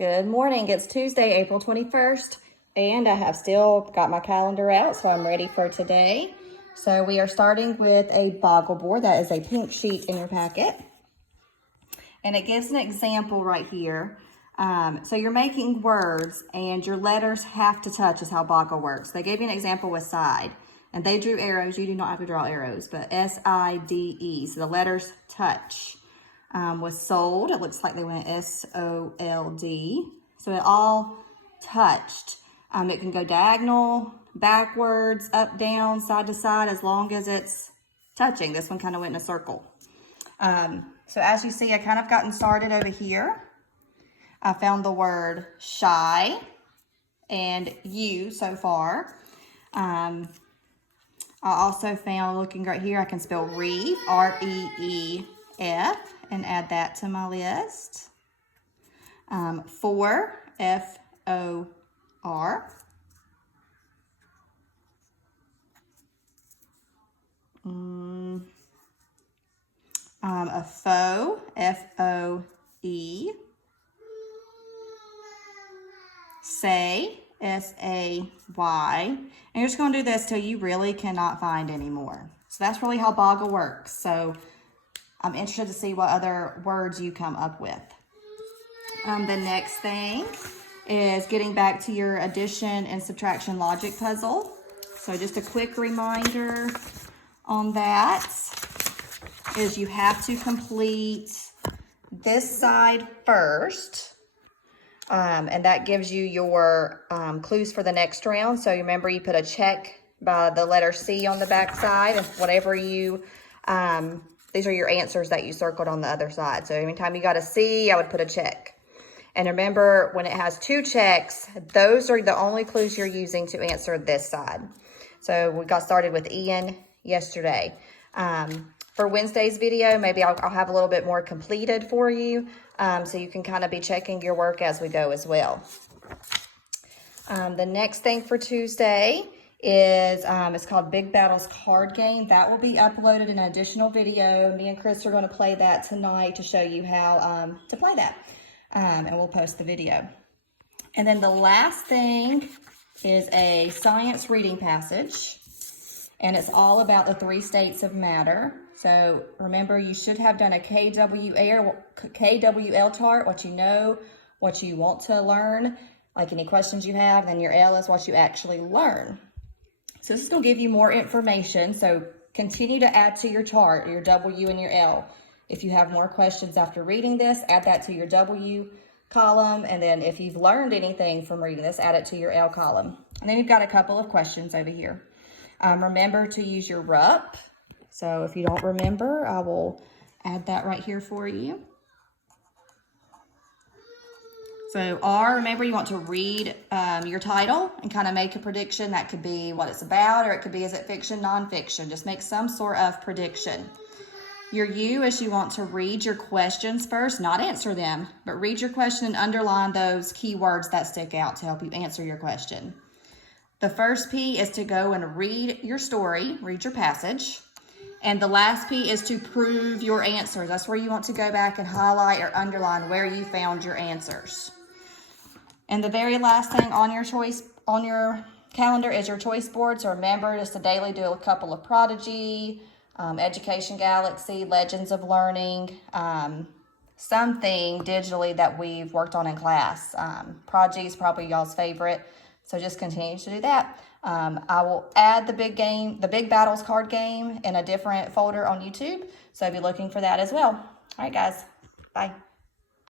Good morning. It's Tuesday, April 21st, and I have still got my calendar out, so I'm ready for today. So we are starting with a Boggle board. That is a pink sheet in your packet. And it gives an example right here. So you're making words, and your letters have to touch is how Boggle works. They gave you an example with side, and they drew arrows. You do not have to draw arrows, but S-I-D-E, so the letters touch. Was sold. It looks like they went S-O-L-D. So it all touched. It can go diagonal, backwards, up, down, side to side, as long as it's touching. This one kind of went in a circle. So as you see, I kind of gotten started over here. I found the word shy and you so far. I also found, looking right here, I can spell reef, R-E-E-F, and add that to my list. For, F-O-R. A foe, F-O-E. Say, S-A-Y. And you're just going to do this till you really cannot find anymore. So that's really how Boggle works. So I'm interested to see what other words you come up with. The next thing is getting back to your addition and subtraction logic puzzle. So just a quick reminder on that is you have to complete this side first. And that gives you your clues for the next round. So you remember you put a check by the letter C on the back side. And whatever you, these are your answers that you circled on the other side. So anytime you got a C, I would put a check. And remember, when it has two checks, those are the only clues you're using to answer this side. So we got started with Ian yesterday. For Wednesday's video, maybe I'll have a little bit more completed for you, so you can kind of be checking your work as we go as well. The next thing for Tuesday is, it's called Big Battles Card Game. That will be uploaded in an additional video. Me and Chris are going to play that tonight to show you how to play that, and we'll post the video. And then the last thing is a science reading passage, and it's all about the 3 states of matter. So remember, you should have done a KWL chart, what you know, what you want to learn, like any questions you have, then your L is what you actually learn. So this is going to give you more information. So continue to add to your chart, your W and your L. If you have more questions after reading this, add that to your W column. And then if you've learned anything from reading this, add it to your L column. And then you've got a couple of questions over here. Remember to use your RUP. So if you don't remember, I will add that right here for you. So R, remember you want to read your title and kind of make a prediction. That could be what it's about, or it could be, is it fiction, nonfiction? Just make some sort of prediction. Your U is you want to read your questions first, not answer them, but read your question and underline those keywords that stick out to help you answer your question. The first P is to go and read your story, read your passage. And the last P is to prove your answers. That's where you want to go back and highlight or underline where you found your answers. And the very last thing on your calendar is your choice board. So remember just to daily do a couple of Prodigy, Education Galaxy, Legends of Learning, something digitally that we've worked on in class. Prodigy is probably y'all's favorite. So just continue to do that. I will add the Big Battles card game in a different folder on YouTube. So be looking for that as well. All right, guys. Bye.